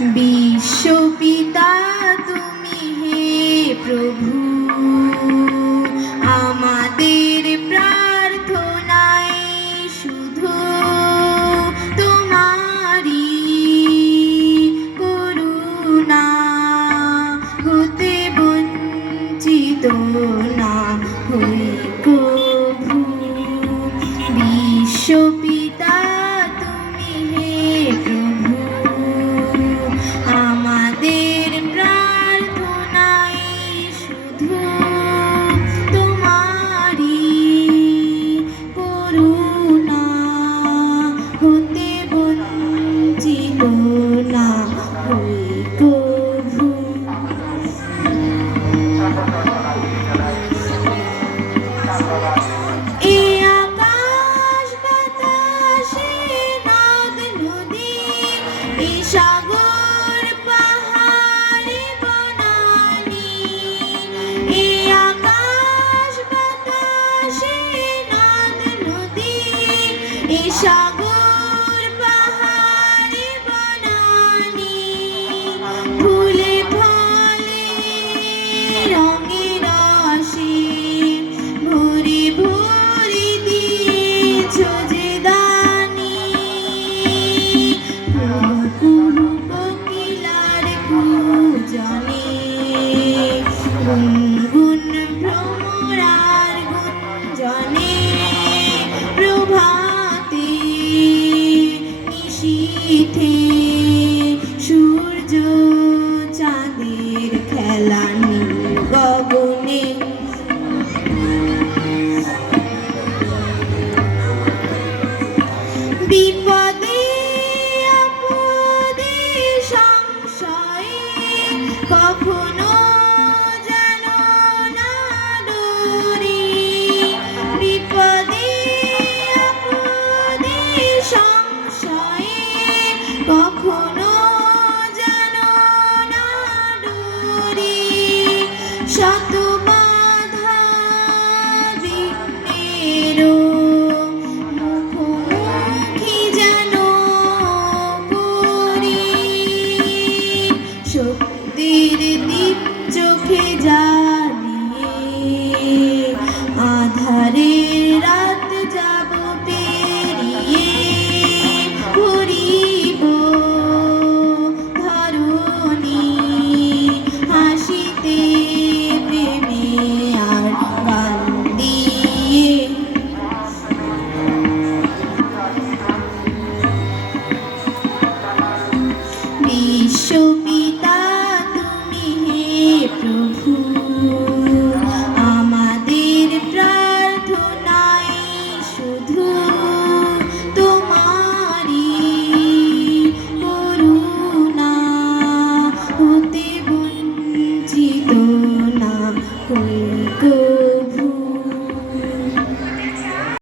বিশ্বপিতা তুমি হে প্রভু। আমাদের প্রার্থনায় শুধু তোমারি করুণা। হতে বঞ্চিত না হই প্রভু। বিশ্বপিতা 一生 বিপদে আপদে সংশয়ে কখনো